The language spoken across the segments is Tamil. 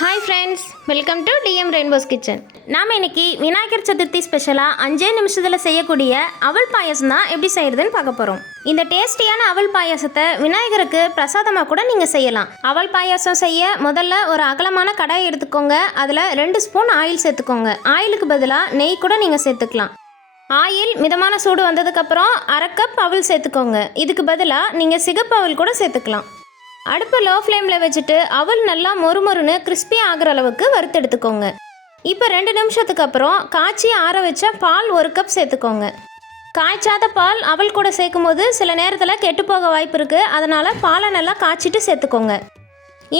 Hi friends, welcome to TM Rainbow's kitchen. நாம் இன்னைக்கு விநாயகர் சதுர்த்தி ஸ்பெஷலாக 5 நிமிஷத்தில் செய்யக்கூடிய அவல் பாயசம் தான் எப்படி செய்கிறதுன்னு பார்க்க போகிறோம். இந்த டேஸ்டியான அவல் பாயசத்தை விநாயகருக்கு பிரசாதமாக கூட நீங்கள் செய்யலாம். அவல் பாயசம் செய்ய முதல்ல ஒரு அகலமான கடாய் எடுத்துக்கோங்க. அதில் 2 ஸ்பூன் ஆயில் சேர்த்துக்கோங்க. ஆயிலுக்கு பதிலாக நெய் கூட நீங்கள் சேர்த்துக்கலாம். ஆயில் மிதமான சூடு வந்ததுக்கப்புறம் 1/2 கப் அவல் சேர்த்துக்கோங்க. இதுக்கு பதிலாக நீங்கள் சிகப்பு அவல் கூட சேர்த்துக்கலாம். அடுப்பு லோ ஃப்ளேமில் வச்சுட்டு அவல் நல்லா மொறுமொறுன்னு கிறிஸ்பி ஆகிற அளவுக்கு வறுத்தெடுத்துக்கோங்க. இப்போ 2 நிமிஷத்துக்கு அப்புறம் காய்ச்சி ஆற வச்ச பால் 1 கப் சேர்த்துக்கோங்க. காய்ச்சாத பால் அவல் கூட சேர்க்கும் போது சில நேரத்தில் கெட்டுப்போக வாய்ப்பு இருக்குது. அதனால் பாலை நல்லா காய்ச்சிட்டு சேர்த்துக்கோங்க.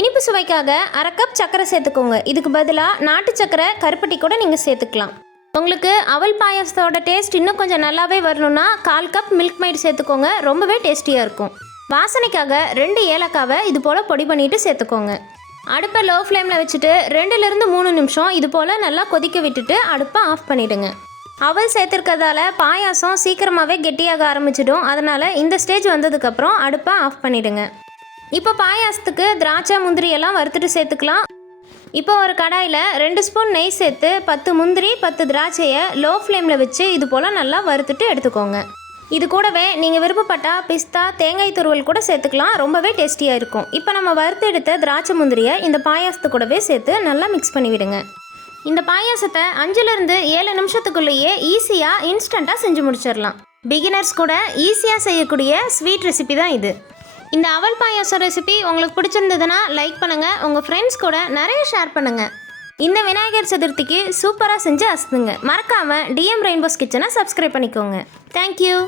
இனிப்பு சுவைக்காக 1/2 கப் சர்க்கரை சேர்த்துக்கோங்க. இதுக்கு பதிலாக நாட்டு சர்க்கரை கருப்பட்டி கூட நீங்கள் சேர்த்துக்கலாம். உங்களுக்கு அவல் பாயசத்தோட டேஸ்ட் இன்னும் கொஞ்சம் நல்லாவே வரணும்னா 1/4 கப் மில்க் மைட் சேர்த்துக்கோங்க. ரொம்பவே டேஸ்டியாக இருக்கும். வாசனைக்காக 2 ஏலக்காவை இது போல் பொடி பண்ணிவிட்டு சேர்த்துக்கோங்க. அடுப்பை லோ ஃப்ளேமில் வச்சுட்டு 2-3 நிமிஷம் இது போல் நல்லா கொதிக்க விட்டுட்டு அடுப்பை ஆஃப் பண்ணிவிடுங்க. அவல் சேர்த்துருக்கிறதால பாயாசம் சீக்கிரமாகவே கெட்டியாக ஆரம்பிச்சிடும். அதனால் இந்த ஸ்டேஜ் வந்ததுக்கப்புறம் அடுப்பை ஆஃப் பண்ணிவிடுங்க. இப்போ பாயாசத்துக்கு திராட்சை முந்திரி எல்லாம் வறுத்துட்டு சேர்த்துக்கலாம். இப்போ ஒரு கடாயில் 2 ஸ்பூன் நெய் சேர்த்து 10 முந்திரி 10 திராட்சையை லோ ஃப்ளேமில் வச்சு இது போல் நல்லா வறுத்துட்டு எடுத்துக்கோங்க. இது கூடவே நீங்கள் விருப்பப்பட்டால் பிஸ்தா தேங்காய் துருவல் கூட சேர்த்துக்கலாம். ரொம்பவே டேஸ்டியாக இருக்கும். இப்போ நம்ம வறுத்து எடுத்த திராட்சை முந்திரியை இந்த பாயாசத்து கூடவே சேர்த்து நல்லா மிக்ஸ் பண்ணிவிடுங்க. இந்த பாயாசத்தை 5-7 நிமிஷத்துக்குள்ளேயே ஈஸியாக இன்ஸ்டண்ட்டாக செஞ்சு முடிச்சிடலாம். பிகினர்ஸ் கூட ஈஸியாக செய்யக்கூடிய ஸ்வீட் ரெசிபி தான் இது. இந்த அவல் பாயாசம் ரெசிபி உங்களுக்கு பிடிச்சிருந்ததுன்னா லைக் பண்ணுங்கள். உங்கள் ஃப்ரெண்ட்ஸ் கூட நிறைய ஷேர் பண்ணுங்கள். இந்த விநாயகர் சதுர்த்திக்கு சூப்பராக செஞ்சு அசத்துங்க. மறக்காமல் டிஎம் ரெயின்போஸ் கிச்சனை சப்ஸ்கிரைப் பண்ணிக்கோங்க. தேங்க்யூ.